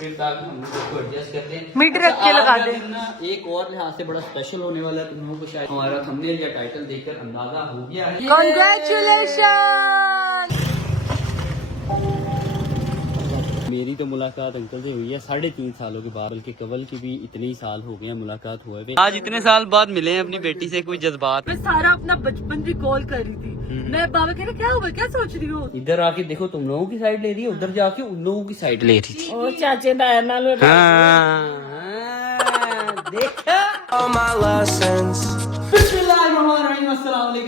फिर ताकि हम लोग को एडजस्ट करते हैं। मीट रख के लगा दे। एक और लिहाज से बड़ा स्पेशल होने वाला है। तुम लोगों को शायद हमारा थंबनेल या टाइटल देखकर अंदाजा हो गया है। कांग्रेचुलेशन। मेरी तो मुलाकात अंकल से हुई है 3.5 सालों के बाद, बल्कि कवल की भी इतने ही साल हो गए हैं मुलाकात हुए हुए। आज इतने साल बाद मिले हैं अपनी बेटी से, कोई जज्बात। मैं सारा अपना बचपन रिकॉल कर रही थी। मैं बाबा कह रहे क्या हुआ, क्या सोच रही हो? इधर आके देखो तुम लोगों की साइड ले रही है, उधर जाके उन लोगों की साइड ले रही थी। ओ चाचे दाया नाल देखा बिस्मिल्लाहिर्रहमानिर्रहीम।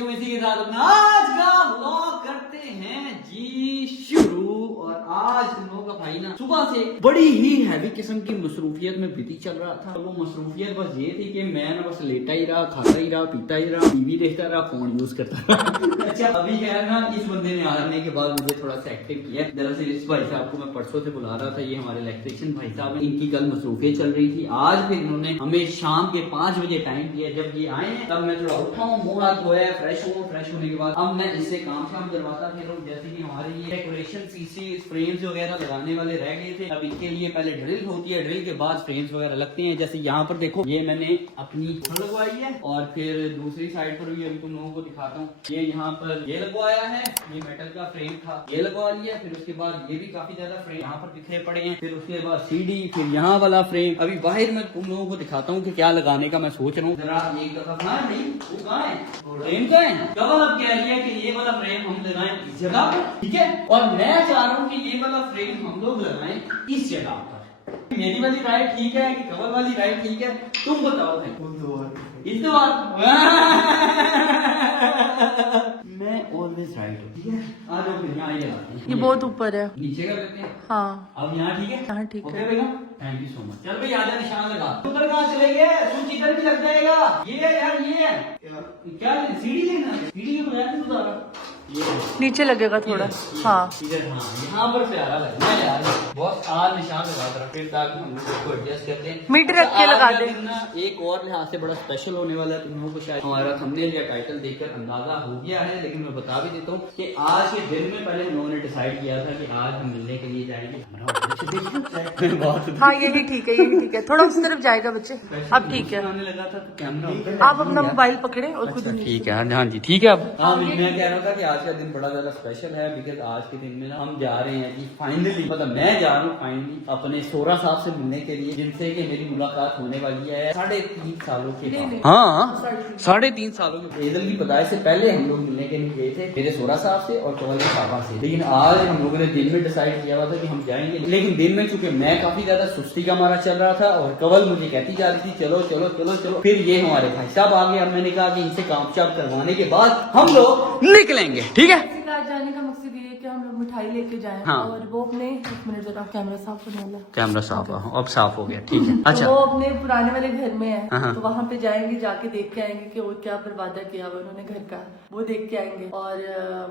इसी के साथ अपना आज का व्लॉग करते हैं जी शुरू। और आज हम लोगों का भाई ना सुबह से बड़ी ही हैवी किस्म की मसरूफियत में बिजी चल रहा था। वो मसरूफियत बस ये थी कि मैं ना बस लेटा ही रहा, खाता ही रहा, पीता ही रहा, टीवी देखता रहा, फोन यूज करता रहा। अच्छा अभी क्या है ना, इस बंदे ने आने के बाद मुझे थोड़ा सा एक्टिव किया। दरअसल इस भाई साहब को मैं परसों से बुला रहा था, ये हमारे इलेक्ट्रिशियन भाई साहब हैं। इनकी कल मसरूफियत चल रही थी। आज फिर इन्होंने हमें शाम के 5 बजे टाइम दिया। जब ये आए हैं तब मैं थोड़ा उठा हूँ, मुंह हाथ धोया, फ्रेश हूँ। फ्रेश होने के बाद अब मैं इससे काम करवाता फिर जैसे कि हमारे ये डेकोरेशन सीसी फ्रेम्स वगैरह लगाने वाले रह गए थे। अब इनके लिए पहले ड्रिल होती है, ड्रिल के बाद फ्रेम्स वगैरह लगते हैं। जैसे यहाँ पर देखो ये मैंने अपनी लगवाई है, और फिर दूसरी साइड पर भी अभी तुम लोगों को दिखाता हूँ। ये यहाँ पर ये लगवाया है, ये मेटल का फ्रेम था, ये लगवा लिया। फिर उसके बाद ये भी काफी ज्यादा फ्रेम यहाँ पर बिखरे पड़े हैं। फिर उसके बाद सीडी, फिर यहाँ वाला फ्रेम। अभी बाहर मैं तुम लोगों को दिखाता हूँ कि क्या लगाने का मैं सोच रहा हूँ। जरा एक दफा कहाँ है, वो कहाँ है, फ्रेम कहाँ है? कवल अब कह रही है कि ये वाला फ्रेम हम लगाएं इस जगह पर, ठीक है। और मैं चाह रहा हूँ कि ये वाला फ्रेम हम लोग लगाएं इस जगह पर। मेरी वाली राय ठीक है कि कवल वाली राय ठीक है? तुम बताओ भाई। इस बार मैं ऑलवेज राइट हूँ, ठीक है। आ जाओ फिर यहाँ ये बहुत ऊपर है, नीचे कर लेते हैं। हाँ अब यहाँ ठीक है, हाँ ठीक है। Thank you so much. चल भाई आजा, निशान लगा। उधर कहाँ चले गए? स्विच इधर भी लग जाएगा। ये है यार, ये है क्या सीढ़ी लेना है? सीढ़ी के बजाय नहीं उतारा, ये नीचे लगेगा थोड़ा। हाँ इधर, हाँ यहाँ पर प्यारा लगना है यार। बहुत आज निशान लगा कर फिर ताकि हम लोग को एडजस्ट करते हैं। मीट रख के लगा दे। एक और लिहाज से बड़ा स्पेशल होने वाला है। तुम लोगों को शायद हमारा थंबनेल या टाइटल देखकर अंदाजा हो गया है, लेकिन मैं बता भी देता हूँ कि आज के दिन में पहले हम लोगों ने डिसाइड किया था कि आज हम मिलने के लिए जाएंगे। हाँ ये भी ठीक है, ये भी ठीक है। थोड़ा उस तरफ जाएगा बच्चे। अब ठीक है, आने लगा था तो कैमरा आप अपना मोबाइल पकड़े और खुद ठीक है। हाँ जी ठीक है। अब हाँ मैं कह रहा था कि आज का दिन बड़ा ज्यादा स्पेशल है, बिकॉज आज के दिन में ना हम जा रहे हैं जी फाइनली, मतलब मैं जा रहा हूँ फाइनली अपने सोरा साहब से मिलने के लिए, जिनसे कि मेरी मुलाकात होने वाली है 3.5 सालों के बाद। हाँ 3.5 सालों के। ईद की पदाई से पहले हम लोग मिलने के लिए गए थे मेरे सोरा साहब से और कवल के पापा से, लेकिन आज हम लोगों ने दिन में डिसाइड किया हुआ था कि हम जाएंगे। लेकिन दिन में चूंकि मैं काफी ज्यादा सुस्ती का मारा चल रहा था और कवल मुझे कहती जा रही थी चलो चलो चलो चलो, फिर ये हमारे भाई साहब आ गए। अब मैंने कहा कि इनसे काम चाप करवाने के बाद हम लोग निकलेंगे, ठीक है। जाने का मकसद ये है कि हम लोग मिठाई लेके जाएं। हाँ। और वो अपने, एक मिनट जरा कैमरा साफ करने वाला, कैमरा साफ अब साफ हो गया, ठीक है। अच्छा तो वो अपने पुराने वाले घर में है, हाँ। तो वहाँ पे जाएंगे, जाके देख के आएंगे कि वो क्या बर्बादा किया हुआ उन्होंने घर का, वो देख के आएंगे। और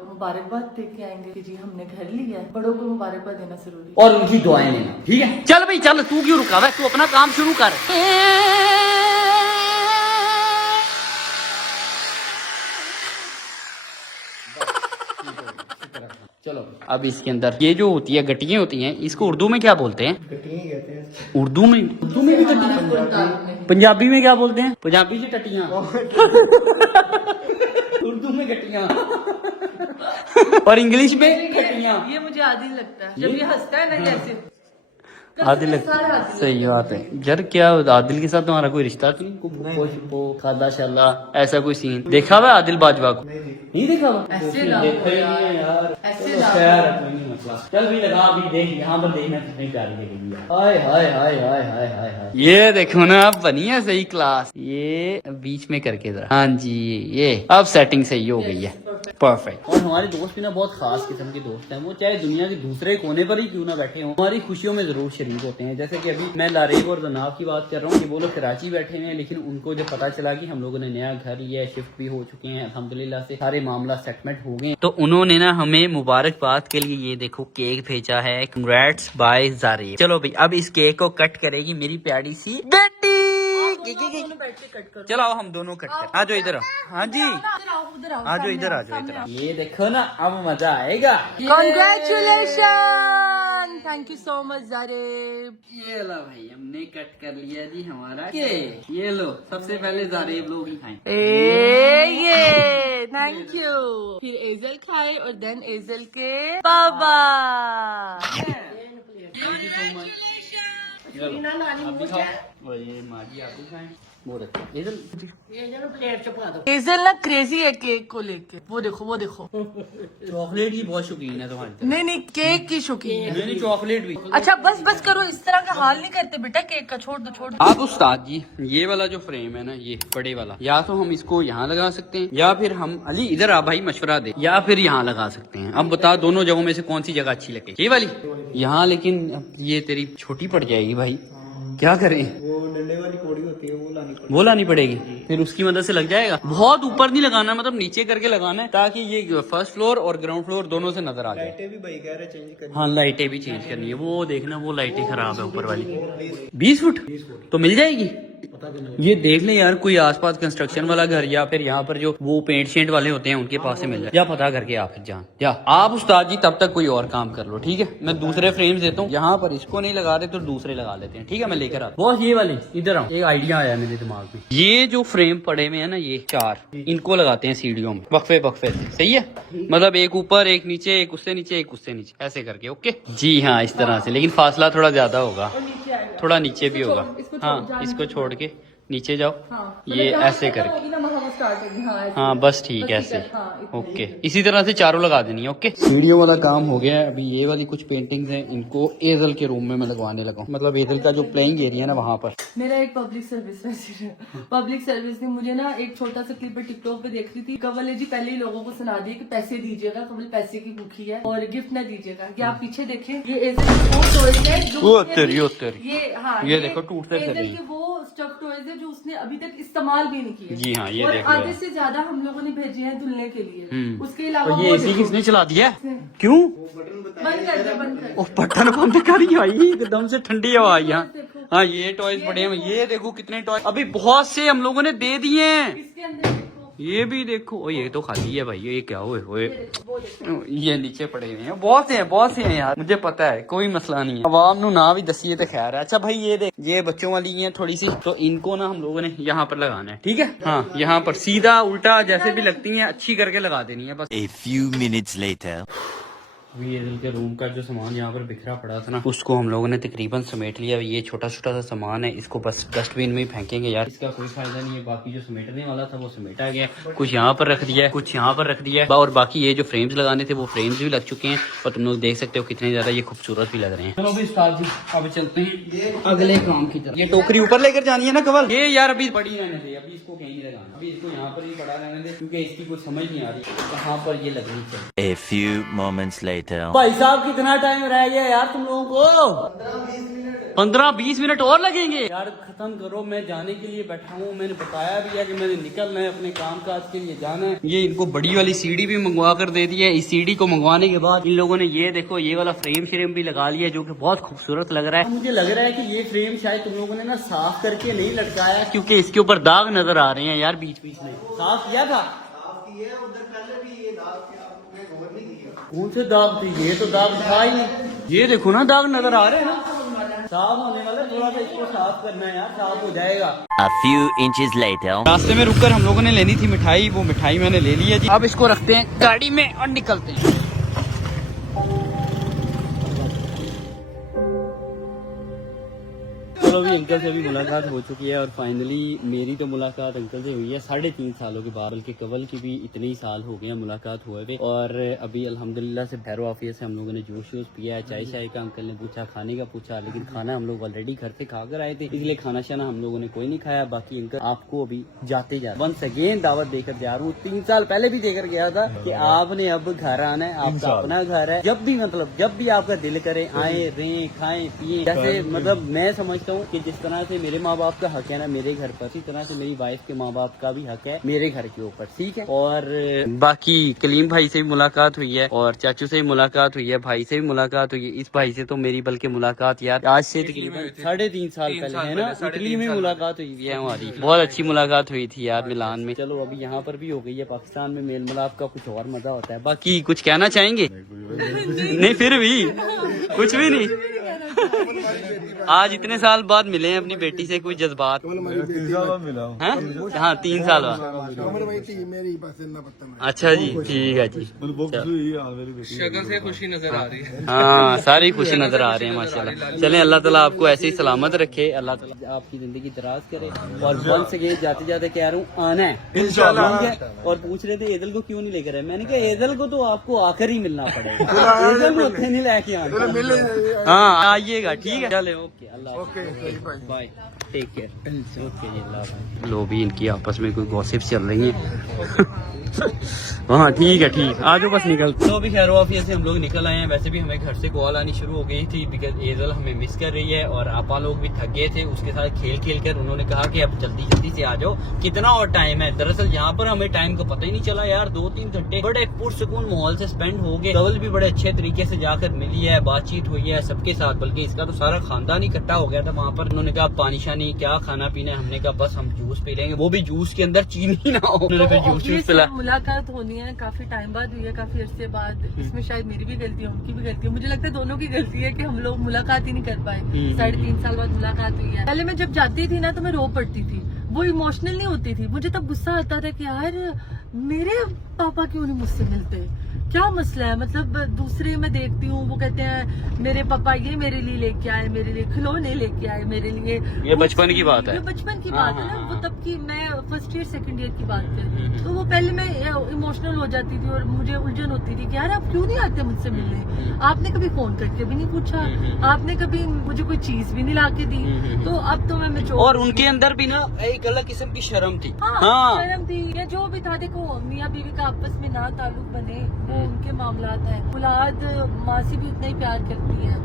मुबारकबाद देख के आएंगे कि जी हमने घर लिया है। बड़ों को मुबारकबाद देना जरूरी और उनकी दुआएं लेना, ठीक है। चल भाई चल, तू क्यों रुका हुआ है? तू अपना काम शुरू कर। चलो अब इसके अंदर ये जो होती है गट्टियां होती हैं, इसको उर्दू में क्या बोलते हैं? गट्टियां कहते हैं। उर्दू में भी गट्टियां, पंजाबी में क्या बोलते हैं? पंजाबी से टट्टियां, उर्दू में गट्टियां और इंग्लिश में गट्टियां। ये मुझे आदिल लगता है जब ये हंसता है ना जैसे आदिल सही बात है यार। क्या आदिल के साथ तुम्हारा कोई रिश्ता तो नहीं? खादा शाला ऐसा कोई सीन देखा हुआ आदिल बाजवा को? नहीं देखा हुआ? ऐसे ना देखा ही नहीं है यार। ऐसे चलो ना खैर है, कोई नहीं मसला। चल भी लगा, अभी देख यहाँ पर देखना कितनी प्यारी लगेगी यार। हाय हाय हाय हाय हाय हाय हाय। ये देखो ना अब बनी है सही क्लास। ये बीच में करके जरा, हाँ जी ये अब सेटिंग सही हो गई है, परफेक्ट। और हमारे दोस्त भी ना बहुत खास किस्म के दोस्त हैं। वो चाहे दुनिया के दूसरे कोने पर ही क्यों ना बैठे हों, हमारी खुशियों में जरूर शरीक होते हैं। जैसे कि अभी मैं लारेब और जनाब की बात कर रहा हूँ कि वो लोग कराची बैठे हुए हैं, लेकिन उनको जब पता चला कि हम लोगों ने नया घर लिया है, शिफ्ट भी हो चुके हैं अल्हम्दुलिल्लाह से, सारे मामला सेटलमेंट हो गए, तो उन्होंने ना हमें मुबारकबाद के लिए ये देखो केक भेजा है। Congrats by Jareb. चलो भाई अब इस केक को कट करेगी मेरी प्यारी सी बेटी। चलो हम दोनों कट कर। आ जाओ इधर, हाँ जी आ जाओ इधर, आ जाओ इधर। ये देखो ना अब मजा आएगा। Congratulation. Thank you so much Jareb. ये लो भाई हमने कट कर लिया जी हमारा केक। ये लो सबसे पहले जारेब लोग ही खाएं। ये थैंक यू। फिर एजल खाए और देन एजल के बाबा। Thank you so much. आप भी खाओ और ये माजी आप भी खाएं। वो रखो एजल प्लेट चपका दो। एजल ना क्रेजी है केक को लेके। वो देखो वो देखो। चॉकलेट की बहुत शौकीन है तुम्हारी। नहीं नहीं केक की शौकीन है। नहीं चॉकलेट भी। अच्छा बस बस करो, इस तरह का हाल नहीं करते बेटा केक का, छोड़ दो छोड़ दो। आप उस्ताद जी ये वाला जो फ्रेम है ना, ये बड़े वाला, या तो हम इसको यहाँ लगा सकते हैं या फिर हम अली इधर आ भाई मशवरा दे, या फिर यहाँ लगा सकते हैं। अब बता दोनों जगहों में से कौन सी जगह अच्छी लगे। ये वाली यहाँ, लेकिन अब ये तेरी छोटी पड़ जाएगी भाई, क्या करें। वो डंडे वाली कोड़ी होती है वो लानी पड़ेगी, फिर उसकी मदद से लग जाएगा। बहुत ऊपर नहीं लगाना, मतलब नीचे करके लगाना है ताकि ये फर्स्ट फ्लोर और ग्राउंड फ्लोर दोनों से नजर आ जाए। लाइटें भी भाई कह रहे चेंज करनी। हाँ लाइटें भी चेंज करनी है। वो देखना वो लाइटें खराब है ऊपर वाली। 20 फुट तो मिल जाएगी। ये देख ले यार, कोई आसपास कंस्ट्रक्शन वाला घर या फिर यहाँ पर जो वो पेंट शेंट वाले होते हैं उनके पास से मिल जाए। या पता करके आप फिर जान या आप उस्ताद जी तब तक कोई और काम कर लो, ठीक है। मैं दूसरे फ्रेम्स देता हूँ, यहाँ पर इसको नहीं लगा रहे तो दूसरे लगा लेते हैं, ठीक है। मैं लेकर आता हूँ। ये वाले इधर आओ, एक आइडिया आया मेरे दिमाग में। ये जो फ्रेम पड़े हुए हैं ना, ये 4, इनको लगाते हैं सीढ़ियों में वक्फे वक्फे से, सही है। मतलब एक ऊपर एक नीचे, एक उससे नीचे एक उससे नीचे, ऐसे करके। ओके जी हाँ, इस तरह से, लेकिन फासला थोड़ा ज्यादा होगा, थोड़ा नीचे भी होगा। हाँ इसको छोड़ के नीचे जाओ। ये ऐसे करके, हाँ बस ठीक है ऐसे। ओके इसी तरह से चारों लगा देनी है। ओके सीढ़ियों वाला काम हो गया है। अभी ये वाली कुछ पेंटिंग्स हैं, इनको एजल के रूम में मैं लगवाने लगा हूँ। मतलब एजल का जो प्लेइंग एरिया है ना वहाँ पर। मेरा एक पब्लिक सर्विस ने मुझे ना एक छोटा सा क्लिप टिकटॉक पे देख रही थी। कवल जी पहले ही लोगों को सुना दिए कि पैसे दीजिएगा, कवल पैसे की भूखी है और गिफ्ट ना दीजिएगा। ये आप पीछे देखें, ये एजल ये देखो टूटते के वो स्टफ टॉयज है जो उसने अभी तक इस्तेमाल भी नहीं किए। जी हाँ, ये और देख आधे से ज्यादा हम लोगों ने भेजे हैं धुलने के लिए। उसके अलावा ये एसी किसने चला दिया? क्यों? बंद कर दे, बंद कर। ओह बटन बंद करी भाई, एकदम से ठंडी हवा आई यहाँ। हाँ ये टॉयज पड़े हैं, ये देखो कितने टॉय, अभी बहुत से हम लोगों ने दे दिए हैं। इसके अंदर देखो, ये भी देखो। ओ ये तो खाली है भाई, ये क्या हुए ये नीचे पड़े हुए हैं। बहुत से हैं यार, मुझे पता है, कोई मसला नहीं है। अवाम नु ना भी दसिए तो खैर है। अच्छा भाई ये देख, ये बच्चों वाली है थोड़ी सी, तो इनको ना हम लोगों ने यहाँ पर लगाना है, ठीक है। हाँ यहाँ पर सीधा उल्टा जैसे भी लगती है अच्छी करके लगा देनी है बस। A few minutes later. एजल के रूम का जो सामान यहाँ पर बिखरा पड़ा था ना, उसको हम लोगों ने तकरीबन समेट लिया। ये छोटा छोटा सा सामान है, इसको बस डस्टबिन में ही फेंकेंगे यार, इसका कोई फायदा नहीं है। बाकी जो समेटने वाला था वो समेटा गया, कुछ यहाँ पर रख दिया है, कुछ यहाँ पर रख दिया है। और बाकी ये जो फ्रेम्स लगाने थे वो फ्रेम्स भी लग चुके हैं, और तुम लोग देख सकते हो कितने ज्यादा ये खूबसूरत भी लग रहे हैं। चलो अभी उस्ताद जी अब चलते हैं अगले काम की तरफ। ये टोकरी ऊपर लेकर जानी है ना कवल, ये यार अभी पड़ी रहने दे, अभी इसको कहीं नहीं लगाना, अभी इसको यहाँ पर ही पड़ा रहने दे, क्योंकि इसकी कुछ समझ नहीं आ रही कहाँ पर ये लगनी चाहिए। A few moments later. भाई साहब कितना टाइम रह गया यार तुम लोगों को? 15-20 मिनट और लगेंगे यार। खत्म करो, मैं जाने के लिए बैठा हूँ। मैंने बताया भी है कि मैंने निकलना है, अपने काम काज के लिए जाना है। ये इनको बड़ी वाली सीढ़ी भी मंगवा कर दे दी है। इस सीढ़ी को मंगवाने के बाद इन लोगों ने ये देखो ये वाला फ्रेम श्रेम भी लगा लिया, जो कि बहुत खूबसूरत लग रहा है। मुझे लग रहा है कि ये फ्रेम शायद तुम लोगों ने ना साफ करके नहीं लटकाया, क्योंकि इसके ऊपर दाग नजर आ रहे हैं यार बीच बीच में। साफ किया था? कौन से दाग थे? ये तो दाग था ही नहीं। ये देखो ना दाग नजर आ रहे हैं ना, साफ होने वाला। थोड़ा सा इसको साफ करना है यार, साफ हो जाएगा। A few inches later. रास्ते में रुककर हम लोगों ने लेनी थी मिठाई, वो मिठाई मैंने ले ली है जी। अब इसको रखते हैं गाड़ी में और निकलते हैं। चलो भी अंकल से भी मुलाकात हो चुकी है, और फाइनली मेरी तो मुलाकात अंकल से हुई है 3.5 सालों के बाद, बल्कि कवल की भी इतने ही साल हो गए मुलाकात हुए हुए। और अभी अल्हम्दुलिल्लाह से भैरो आफियत से हम लोगों ने जूस शूस पिया है, चाय शाय का अंकल ने पूछा, खाने का पूछा, लेकिन खाना हम लोग ऑलरेडी घर से खा कर आए थे, इसलिए खाना शाना हम लोगों ने कोई नहीं खाया। बाकी अंकल आपको अभी जाते जाते वंस अगेन दावत देकर जा रहा हूँ। 3 साल पहले भी देकर गया था कि आपने अब घर आना है, आपका अपना घर है। जब भी मतलब जब भी आपका दिल करे आए रहें खाएं पिए। जैसे मतलब मैं समझता हूँ कि जिस तरह से मेरे माँ बाप का हक है ना मेरे घर पर, इसी तरह से मेरी वाइफ के माँ बाप का भी हक है मेरे घर के ऊपर, ठीक है। और बाकी कलीम भाई से भी मुलाकात हुई है, और चाचू से भी मुलाकात हुई है, भाई से भी मुलाकात हुई है। इस भाई से तो मेरी बल्कि मुलाकात यार आज से तकरीबन 3.5 साल पहले है ना, इटली में मुलाकात हुई है हमारी। बहुत अच्छी मुलाकात हुई थी यार मिलान में। चलो अभी यहाँ पर भी हो गई है, पाकिस्तान में मेल मिलाप का कुछ और मजा होता है। बाकी कुछ कहना चाहेंगे? नहीं फिर भी कुछ भी नहीं। आज इतने साल बाद मिले हैं अपनी बेटी से, कोई जज्बात? हैं? हाँ 3 साल बाद। अच्छा जी, ठीक है जी। शक्ल से खुशी नजर आ रही है। हाँ सारी खुशी नजर आ रहे हैं माशाल्लाह। चलें, अल्लाह ताला आपको ऐसे ही सलामत रखे, अल्लाह ताला आपकी जिंदगी दराज करे। और वंस अगेन जाते जाते कह रहा हूँ आना है इंशाल्लाह। और पूछ रहे थे एदल को क्यों नहीं लेकर आए, मैंने कहा एदल को तो आपको आकर ही मिलना पड़ेगा, एदल को उतने नहीं लेके आना। हाँ आइएगा, ठीक है, चले ओके, अल्लाह बाय, टेक केयर, ओके अल्लाह। लो भी इनकी आपस में कोई गॉसिप चल रही है। हाँ ठीक है, ठीक, आज बस निकल। तो अभी खैर वाफियत से हम लोग निकल आए हैं। वैसे भी हमें घर से कॉल आनी शुरू हो गई थी बिकॉज एजल हमें मिस कर रही है और आपा लोग भी थक गए थे उसके साथ खेल खेल कर। उन्होंने कहा कि अब जल्दी जल्दी से आ जाओ, कितना और टाइम है। दरअसल यहाँ पर हमें टाइम का पता ही नहीं चला यार, 2-3 घंटे बड़े पुरसुकून माहौल से स्पेंड हो गए। कवल भी बड़े अच्छे तरीके से जाकर मिली है, बातचीत हुई है सबके साथ, बल्कि इसका तो सारा खानदान इकट्ठा हो गया था वहाँ पर। उन्होंने कहा पानी शानी क्या खाना पीना है, हमने कहा बस हम जूस पी लेंगे, वो भी जूस के अंदर चीनी ना हो। उन्होंने फिर जूस पिला। मुलाकात होनी है, काफी टाइम बाद हुई है, काफी अरसे बाद। इसमें शायद मेरी भी गलती है, उनकी भी गलती है, मुझे लगता है दोनों की गलती है कि हम लोग मुलाकात ही नहीं कर पाए। 3.5 साल बाद मुलाकात हुई है। पहले मैं जब जाती थी ना तो मैं रो पड़ती थी, वो इमोशनल नहीं होती थी। मुझे तब गुस्सा आता था कि यार मेरे पापा क्यों नहीं मुझसे मिलते, क्या मसला है। मतलब दूसरे मैं देखती हूँ वो कहते हैं मेरे पापा ये मेरे लिए लेके आए, मेरे लिए खिलौने लेके आए, मेरे लिए। ये बचपन की बात है, ये बचपन की बात है ना, वो तब की, मैं फर्स्ट ईयर सेकंड ईयर की बात कर रही हूँ। तो वो पहले मैं इमोशनल हो जाती थी और मुझे उलझन होती थी कि यार आप क्यों नहीं आते मुझसे मिलने, आपने कभी फोन करके भी नहीं पूछा, आपने कभी मुझे कोई चीज भी नहीं ला के दी। तो अब तो मैं मैच्योर। और उनके अंदर भी ना एक अलग किस्म की शर्म थी। हाँ शर्म थी या जो भी था। देखो मियाँ बीवी का आपस में ना ताल्लुक बने वो उनके मामलात हैं। औलाद माँ से भी उतना ही प्यार करती है,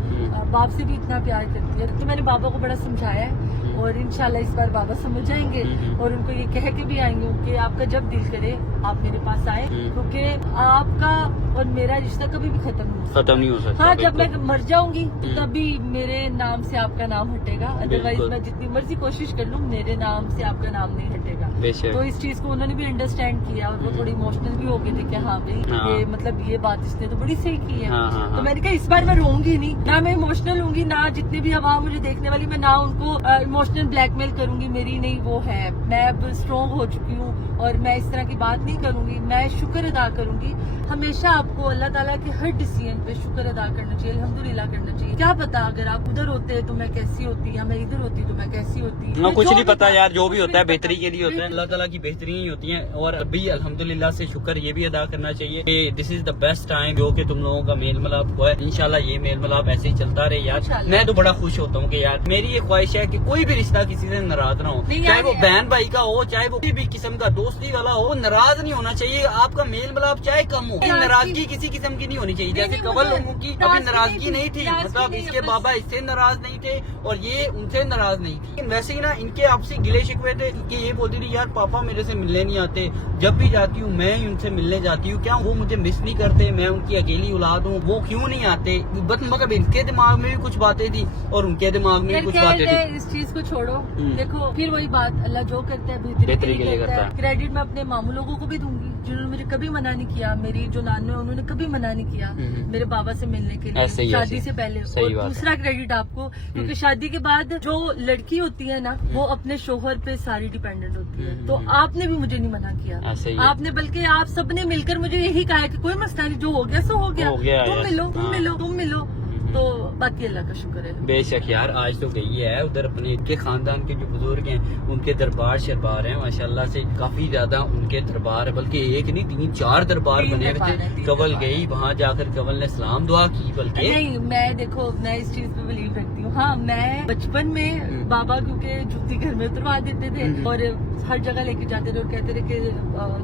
बाप से भी इतना प्यार करती है। तो मैंने बाबा को बड़ा समझाया है और इंशाल्लाह इस बार बाबा समझ जाएंगे और उनको ये कह के भी आएंगे कि आपका जब दिल करे आप मेरे पास आए, क्योंकि आपका और मेरा रिश्ता कभी भी खत्म नहीं हो सकता। हाँ जब मैं मर जाऊंगी तभी मेरे नाम से आपका नाम हटेगा, अदरवाइज मैं जितनी मर्जी कोशिश कर लूँ मेरे नाम से आपका नाम नहीं हटेगा। तो इस चीज को उन्होंने भी अंडरस्टैंड किया और वो थोड़ी इमोशनल भी हो गए थे कि हाँ भाई ये मतलब ये बात इसने तो बड़ी सही की है। तो मैंने कहा इस बार मैं रोऊंगी नहीं, ना मैं इमोशनल होंगी, ना जितने भी आवाम मुझे देखने वाली मैं ना उनको इमोशनल ब्लैकमेल करूंगी। मेरी नहीं वो है, मैं अब स्ट्रॉन्ग हो चुकी हूँ और मैं इस तरह की बात नहीं करूंगी। मैं शुक्र अदा करूंगी। हमेशा आपको अल्लाह ताला के हर डिसीजन पे शुक्र अदा करना चाहिए, अल्हम्दुलिल्लाह करना चाहिए। क्या पता अगर आप उधर होते तो मैं कैसी होती, या मैं इधर होती तो मैं कैसी होती। कुछ नहीं पता यार, जो भी होता है बेहतरी के लिए होता है, अल्लाह ताला की बेहतरी ही होती है। और अभी अल्हम्दुलिल्लाह से शुक्र ये भी अदा करना चाहिए कि this is the best time जो कि तुम लोगों का मेल मिलाप हुआ है। इंशाल्लाह ये मेल मिलाप ऐसे ही चलता रहे यार। मैं तो बड़ा खुश होता हूँ कि यार मेरी ये ख्वाहिश है कि कोई भी रिश्ता किसी से नाराज ना हो, चाहे वो बहन भाई का हो, चाहे वो किसी भी किस्म का दोस्ती वाला हो, नाराज नहीं होना चाहिए। आपका मेल मिलाप चाहे कम हो, नाराजगी किसी किस्म की नहीं होनी चाहिए। जैसे कवल लोगों की अभी नाराजगी नहीं थी, मतलब इसके बाबा इससे नाराज नहीं थे और ये उनसे नाराज नहीं थी। वैसे ही ना इनके आपसी गिले शिकवे थे कि ये बोलती थी यार पापा मेरे से मिलने नहीं आते, जब भी जाती हूँ मैं ही उनसे मिलने जाती हूँ, क्या वो मुझे मिस नहीं करते, मैं उनकी अकेली औलाद हूँ, वो क्यों नहीं आते। बस मगर इनके दिमाग में भी कुछ बातें थी और उनके दिमाग में भी कुछ बातें थी। इस चीज को छोड़ो, देखो फिर वही बात, अल्लाह जो करता है बेहतरी के लिए करता है। क्रेडिट मैं अपने मामू लोगों को भी दूंगी जिन्होंने मुझे कभी मना नहीं किया, मेरी जो नानी है उन्होंने कभी मना नहीं किया मेरे बाबा से मिलने के लिए शादी से पहले। और दूसरा क्रेडिट आपको, क्योंकि शादी के बाद जो लड़की होती है ना वो अपने शोहर पे सारी डिपेंडेंट होती है। तो आपने भी मुझे नहीं मना किया, आपने बल्कि आप सबने मिलकर मुझे यही कहा है कि कोई मसला नहीं, जो हो गया सो हो गया, तुम मिलो तुम मिलो तुम मिलो। तो बाकी अल्लाह का शुक्र है। बेशक यार आज तो गई है उधर अपने इनके खानदान के जो बुजुर्ग हैं उनके दरबार शरबार हैं माशाल्लाह से, काफी ज्यादा उनके दरबार है, बल्कि एक नहीं 3-4 दरबार बने हुए थे। कवल गई वहाँ जाकर कवल ने सलाम दुआ की। बल्कि नहीं मैं देखो मैं इस चीज पे बिलीव रखती हूँ। हाँ मैं बचपन में बाबा क्योंकि जूती घर में उतरवा देते थे और हर जगह लेके जाते थे और कहते थे कि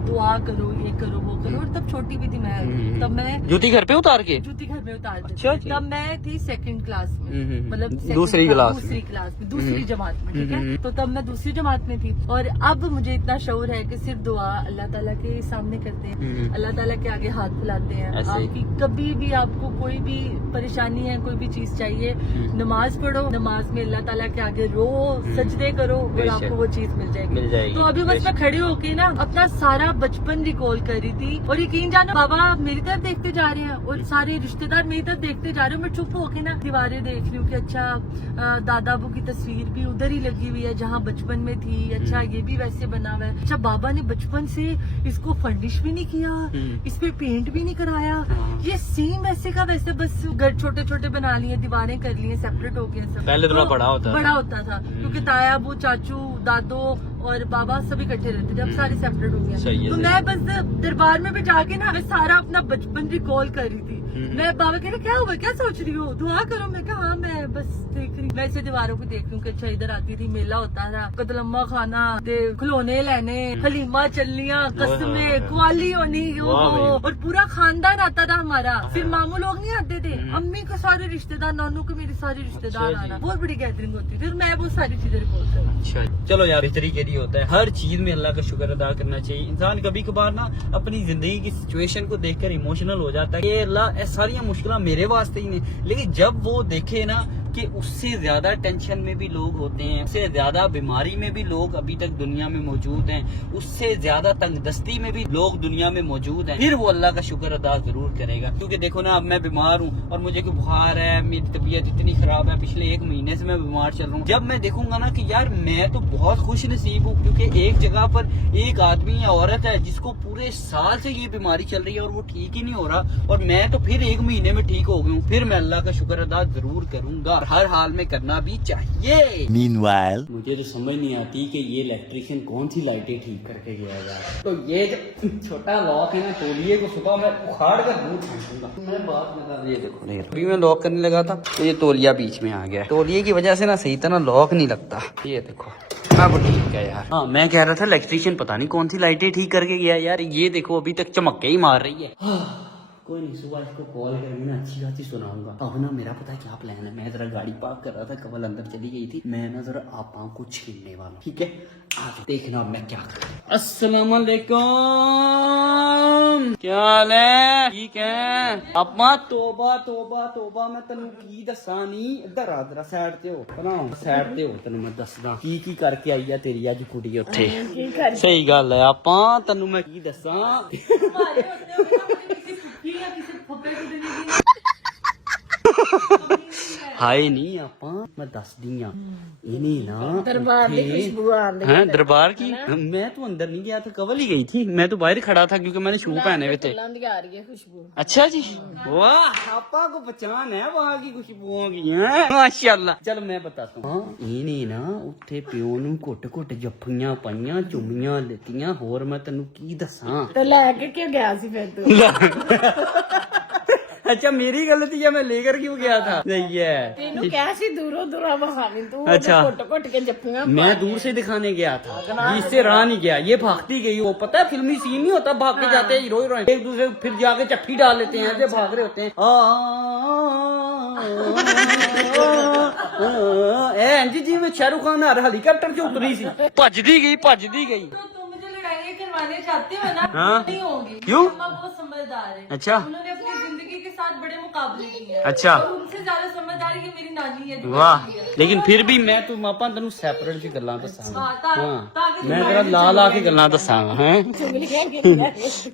दुआ करो ये करो वो करो। और तब छोटी भी थी मैं, तब मैं जूती घर पे उतार के जूती घर में उतारते अच्छा, थे। तब मैं थी 2nd क्लास में, मतलब दूसरी क्लास में दूसरी जमात में, ठीक है। तो तब मैं दूसरी जमात में थी और अब मुझे इतना शऊर है कि सिर्फ दुआ अल्लाह ताला के सामने करते हैं, अल्लाह ताला के आगे हाथ फैलाते हैं। आपकी कभी भी आपको कोई भी परेशानी है, कोई भी चीज चाहिए, नमाज पढ़ो, नमाज में अल्लाह ताला के आगे रो, सजदे करो और आपको वो चीज मिल जाएगी। तो अभी बस मैं खड़ी होके ना अपना सारा बचपन रिकॉल कर रही थी और यकीन जानो बाबा मेरी तरफ देखते जा रहे हैं और सारे रिश्तेदार मेरी तरफ देखते जा रहे हैं। मैं चुप होके ना दीवारें देख रही हूँ कि अच्छा दादा अबू की तस्वीर भी उधर ही लगी हुई है जहाँ बचपन में थी। अच्छा ये भी वैसे बना हुआ है। अच्छा बाबा ने बचपन से इसको फर्निश भी नहीं किया, इस पे पेंट भी नहीं कराया, ये सेम वैसे का वैसे बस घर छोटे छोटे बना लिए, दीवारें कर लिए, सेपरेट हो गए सब। पहले थोड़ा बड़ा होता था क्योंकि ताया अबू चाचू दादो और बाबा सब इकट्ठे रहते थे, अब सारे सेपरेट हो गए। तो मैं बस दरबार में भी जाके ना मैं सारा अपना बचपन रिकॉल कर रही थी। मैं बाबा कह रहे क्या हुआ, क्या सोच रही हो, दुआ करो। मैं कहा हाँ मैं बस देख रही, मैं ऐसे दीवारों को देख रही हूँ कि अच्छा इधर आती थी, मेला होता था, कदलम्मा खाना, खिलौने लेने, हलीमा चलनिया, कस्में, क्वाली होनी और पूरा खानदान आता था हमारा। फिर मामू लोग नहीं आते थे, अम्मी के सारे रिश्तेदार, नानू के मेरे सारे रिश्तेदार आना, बहुत बड़ी गैदरिंग होती थी। फिर मैं वो सारी चीजें रिकॉल कर। अच्छा चलो यार इस तरीके ही होता है, हर चीज में अल्लाह का शुक्र अदा करना चाहिए। इंसान कभी कभार ना अपनी जिंदगी की सिचुएशन को देखकर इमोशनल हो जाता है कि अल्लाह ये सारी मुश्किल मेरे वास्ते ही नहीं, लेकिन जब वो देखे ना कि उससे ज्यादा टेंशन में भी लोग होते हैं, उससे ज्यादा बीमारी में भी लोग अभी तक दुनिया में मौजूद हैं, उससे ज्यादा तंगदस्ती में भी लोग दुनिया में मौजूद हैं, फिर वो अल्लाह का शुक्र अदा जरूर करेगा। क्योंकि देखो ना अब मैं बीमार हूँ और मुझे कोई बुखार है, मेरी तबीयत इतनी खराब है, पिछले 1 महीने से मैं बीमार चल रहा हूँ। जब मैं देखूंगा ना कि यार मैं तो बहुत खुश नसीब हूँ क्योंकि एक जगह पर एक आदमी या औरत है जिसको पूरे साल से ये बीमारी चल रही है और वो ठीक ही नहीं हो रहा, और मैं तो फिर 1 महीने में ठीक हो गया हूँ, फिर मैं अल्लाह का शुक्र अदा जरूर करूंगा, हर हाल में करना भी चाहिए। Meanwhile, मुझे तो समझ नहीं आती कि ये इलेक्ट्रिशियन कौन सी लाइटें ठीक करके गया यार। तो ये जो छोटा लॉक है ना, तौलिए को सुबह मैं उखाड़ कर दूर फेंकूंगा। मैं बात बता, ये देखो अभी मैं लॉक करने लगा था तो ये तौलिया बीच में आ गया। तौलिए की वजह से ना सही तरह लॉक नहीं लगता। ये देखो अब ठीक है यार। हाँ मैं कह रहा था इलेक्ट्रिशियन पता नहीं कौन सी लाइटें ठीक करके गया यार। ये देखो अभी तक चमक्के ही मार रही है। कोई नहीं, सुबह इसको कॉल करके ना अच्छी खासी सुनाऊंगा। अब ना मेरा पता है क्या प्लान है, मैं जरा गाड़ी पार्क कर रहा था, कमल अंदर चली गई थी, मैं ना जरा आपा को छीनने वाला हूँ, ठीक है? आज देखना अब मैं क्या करूँ। अस्सलाम वालेकुम, क्या हाल है? ठीक है आपा? तोबा तोबा तोबा, मैं तेन की दसा नहीं, इधर आ जरा साइड ते हो, साइड ते हो, तेन मैं दसदा की करके आई है तेरी अज कुड़ी उत्थे। सही गल है आपा, तेन मैं की दसा। हाय नहीं आपा मैं दस दी हाँ ना दरबार की खुशबू है। दरबार की मैं तो अंदर नहीं गया था, कवल ही गई थी, मैं तो बाहर खड़ा था क्योंकि मैंने शू पहने हुए थे। अच्छा जी, वाह आपा को पहचान है वहाँ की खुशबुओं की है, माशाल्लाह। चलो मैं बताता हूँ, इन्हें ना उत्थे प्यो नूं घुट-घुट जफ्फियां पाइयां, चुम्मियां लेतियां, होर मैं तेनू की दसां। तो लैके क्यों गया सी फिर तू? अच्छा मेरी गलती है, मैं लेकर क्यों गया था? सही है, तेनू क्या सी दूरों दूरों बहावी तू, अच्छा घुट के जफ्फियां मैं दूर से दिखाने गया था, इससे रहा नहीं गया, ये भागती गई। वो पता है फिल्मी सीन नहीं होता, भाग के जाते हैं हीरो हीरोइन एक दूसरे, फिर जाके चट्टी डाल लेते हैं, ऐसे भाग रहे होते हैं। जी मैं शाहरुख खान हेलीकॉप्टर से उतरी सी, भजदी गई। तो मुझे लड़ाई करवाने चाहते हो ना? हाँ? नहीं होगी, क्यों? अम्मा बहुत समझदार है। अच्छा। उन्होंने अपनी जिंदगी के साथ बड़े मुकाबले किए हैं। अच्छा। और उनसे ज्यादा समझदार ये मेरी नानी है। वाह, लेकिन फिर भी मैं तू मापा तेन सैपरेट च गल्लां दसांगा। हाँ मैं तेरा ला के गल्लां दसांगा हैं।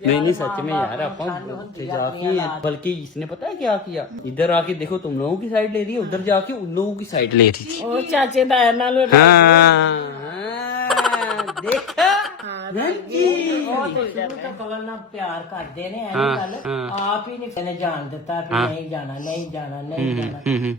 नहीं सच में यार आपा उत्थे जाके, बल्कि इसने पता है क्या किया, इधर आके देखो तुम लोगों की साइड ले रही है, उधर जाके उन लोगों की साइड ले रही थी। ओ चाचे दाया नाल देखा कवल ना प्यार करते ने आप ही नहीं जान दिता नहीं जाना।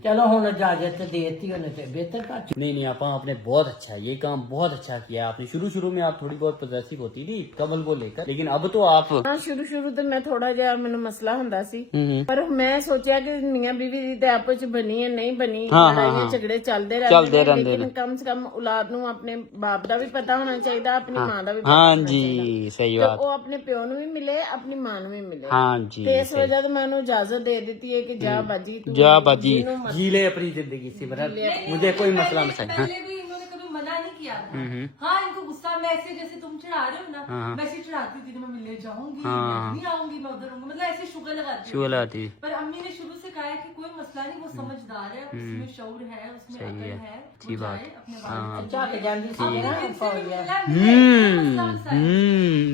चलो हुन इजाजत देती उन्हें ते बेहतर कर। नहीं आपने बहुत अच्छा ये काम बहुत अच्छा किया आपने। शुरू में आप थोड़ी बहुत पॉजिटिव होती थी कमल को लेकर, लेकिन अब तो आप शुरू तो मैं थोड़ा जिहा मैनू मसला हुंदा सी, पर मैं सोचा कि मियां बीवी दी ते आपस च बनी है नहीं बनी, लड़ाइयां झगड़े चलते रहंदे, लेकिन कम से कम औलाद नू अपने बाप दा भी पता होना चाहिए, अपनी मां दा भी पता हाँ जी सही बात। वो अपने प्यो नू भी मिले, अपनी मां नू भी मिले। हाँ जी, ते इस वजह से मैंने इजाजत दे दी है कि जा बाजी तू जा बाजी जी ले अपनी जिंदगी से, मुझे कोई मसला नहीं। पहले भी इन्होंने कभी मना नहीं किया किया था। हाँ इनको गुस्सा, मैं ऐसे जैसे तुम चढ़ा रहे हो ना, मैं ऐसे चढ़ाती थी, मैं मिलने जाऊंगी, मैं नहीं आऊंगी, मैं उधर हूँ, मतलब ऐसे शुगर लगाती थी। पर अम्मी ने शुरू से कहा है कि कोई मसला नहीं, वो समझदार है, उसमें शौर है, उसमें अकल है, अच्छी बात।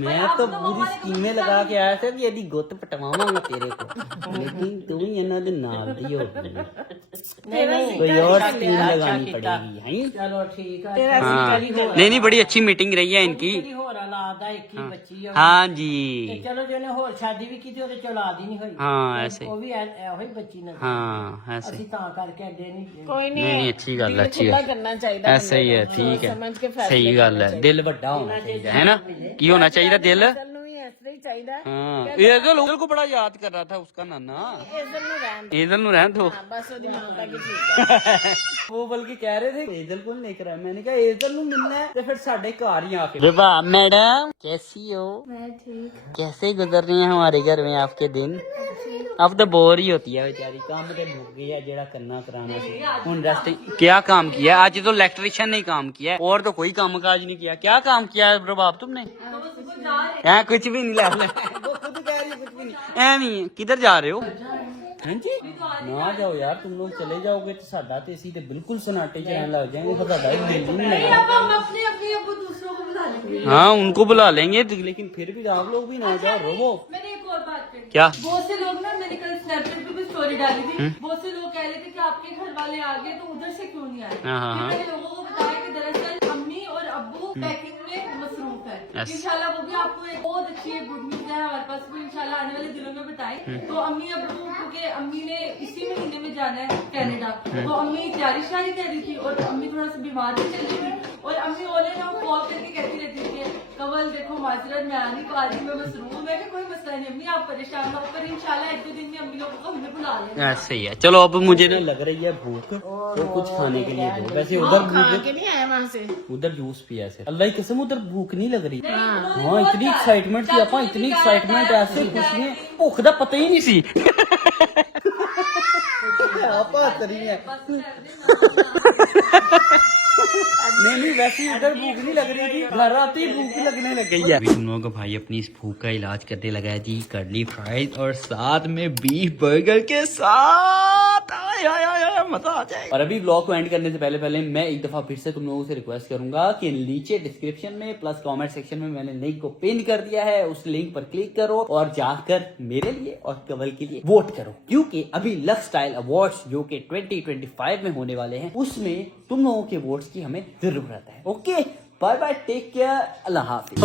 मैं तो पूरी स्कीमें लगा के आया था कि यदि गुत पटवाऊंगा तेरे को, लेकिन तू इन्हों दे नाल दी हो कोई और स्कीम लगानी पड़ेगी है। चलो ठीक है। नहीं बड़ी अच्छी मीटिंग रही है इनकी। हो रहा लादा एक ही बच्ची है। हाँ जी चलो जो ने होर शादी भी की थी ਉਹਦੇ ਚ ਔਲਾਦ ਹੀ ਨਹੀਂ ਹੋਈ। हाँ ऐसे ਉਹ ਵੀ ਇਹੋ ਹੀ ਬੱਚੀ ਨੇ। हाँ ऐसे ਅਸੀਂ ਤਾਂ ਕਰਕੇ ਅੱਡੇ ਨਹੀਂ। कोई नहीं अच्छी गल है, अच्छी खुला गल करना चाहिए, ऐसा ही है, ठीक समझ के है, फैसले सही गल है। दिल बड़ा होना चाहिए है ना, की होना चाहिए दिल। असल में भी ऐसा ही चाहिए। हाँ एजल को बड़ा याद कर रहा था उसका नाना। एजल नु रहन दो, बस वो दिमाग का भी ठीक है। वो बल्कि कह रहे थे एजल को लेकर आया, मैंने कहा एजल नु मिलना है तो फिर साडे घर ही आके। वाह मैडम कैसी हो? मैं ठीक। कैसे गुजर रही हैं हमारे घर में आपके दिन? अब तो बोर ही होती है बेचारी, काम तो भूख गई है जेड़ा करना कराना से। हुन रेस्टिंग क्या काम किया आज? तो इलेक्ट्रिशियन ने काम किया है, और तो कोई काम काज नहीं किया। क्या काम किया है रबाब तुमने? कुछ भी नहीं, ले वो खुद कह रही है कुछ भी नहीं। एवं किधर जा रहे हो? हाँ जी ना जाओ यार, तुम लोग चले जाओगे तो साडा ते इसी ते बिल्कुल सन्नाटे च रहने लग जाएंगे, तो साडा दिल ही नहीं लगेगा। हम अपने अपने अब्बू दूसरों को बुला लेंगे। हाँ उनको बुला लेंगे, लेकिन फिर भी आप लोग भी ना जाओ, रहो। मैंने एक और बात कही। क्या? बहुत से लोग ना, मैंने कल स्नैपचैट पे भी स्टोरी डाली थी, बहुत से लोग कह रहे थे कि आपके घर वाले आ गए तो उधर से क्यों नहीं आए। हाँ। मैंने लोगों को बताया कि दरअसल अम्मी और अब्बू पैकिंग में मसरूफ है। इंशाल्लाह वो भी आपको एक बहुत अच्छी गुड न्यूज है हमारे पास, वो इंशाल्लाह आने वाले दिनों में बताएं। तो अम्मी अब्बू, क्योंकि अम्मी ने इसी महीने में जाना है कनाडा, तो अम्मी तैयारी शारी कर रही थी और अम्मी थोड़ा सा बीमार भी चल रही थी, और अम्मी ओले ना कॉल करके कहती रहती थी कवल देखो माजरत मैं आ नहीं पा रही, मैं मसरूफ हूं। मैं कोई मसला नहीं अम्मी, आप परेशान हो, पर इंशाल्लाह एक दो दिन में अम्मी लोगों को हमने बुला लिया। ऐसे ही है। चलो अब मुझे ना लग रही है भूख, तो कुछ खाने के लिए दो। वैसे उधर खा के नहीं आए वहाँ से, उधर जूस पिया से, अल्लाह की कसम उधर भूख नहीं लग रही। हाँ इतनी एक्साइटमेंट थी, आपा इतनी एक्साइटमेंट ऐसे कुछ नहीं, भूख का पता ही नहीं सी। आपा हंस रही है। नहीं वैसे उधर भूख नहीं लग रही थी, घर आते ही भूख लगने लग गई है। अभी तुम लोगों का भाई अपनी इस भूख का इलाज करने लगा है जी, कर्ली फ्राइज और साथ में बीफ बर्गर के साथ। आय, मजा आ जाए। और अभी ब्लॉग को एंड करने से पहले मैं एक दफा फिर से तुम लोगों से रिक्वेस्ट करूंगा कि नीचे डिस्क्रिप्शन में प्लस कमेंट सेक्शन में मैंने लिंक को पिन कर दिया है, उस लिंक पर क्लिक करो और जाकर मेरे लिए और कवल के लिए वोट करो, क्योंकि अभी लक्स स्टाइल अवार्ड्स जो कि 2025 में होने वाले हैं, उसमें तुम लोगों के वोट्स की हमें जरूरत है। Okay bye bye, take care, अल्लाह हाफिज।